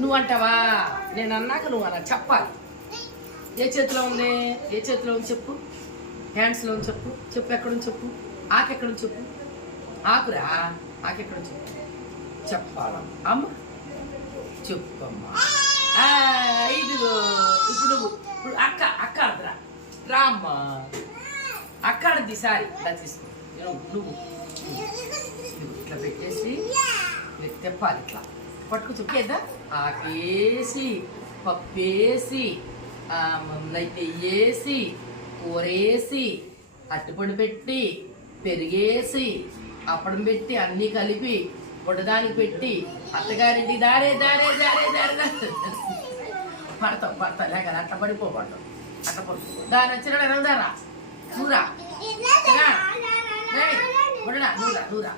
నువ్వు అంటావా? నేను అన్నాక నువ్వు అలా చెప్పాలి. ఏ చేతిలో ఉంది? ఏ చేతిలో ఉంది చెప్పు. హ్యాండ్స్లో ఉంది చెప్పు. చెప్పు ఎక్కడుంది చెప్పు. ఆకెక్కడుంది చెప్పు. ఆకురా, ఆకెక్కడుంది చెప్పు. చెప్పాలా అమ్మ? చెప్పమ్మా. ఇదిగో ఇప్పుడు ఇప్పుడు అక్క అక్క అదరా రామ్మా. అక్క అడద్ది సారీ ఇలా తీసుకో. నువ్వు ఇట్లా పెట్టేసి తెప్పాలి. ఇట్లా పట్టుకు చెప్పేద్దా? ఆకేసి పప్పేసి నెయ్యేసి కూరేసి అట్టుపొడి పెట్టి పెరిగేసి అప్పడం పెట్టి అన్నీ కలిపి బుడ్డదానికి పెట్టి అత్తగారింటి దారే దారే దారే దారే పడతావు లేక అట్ట పడిపోబడతావు. అట్ట పడుకో. దాని వచ్చిన వెళ్దారా నూరా నూరా నూరా నూరా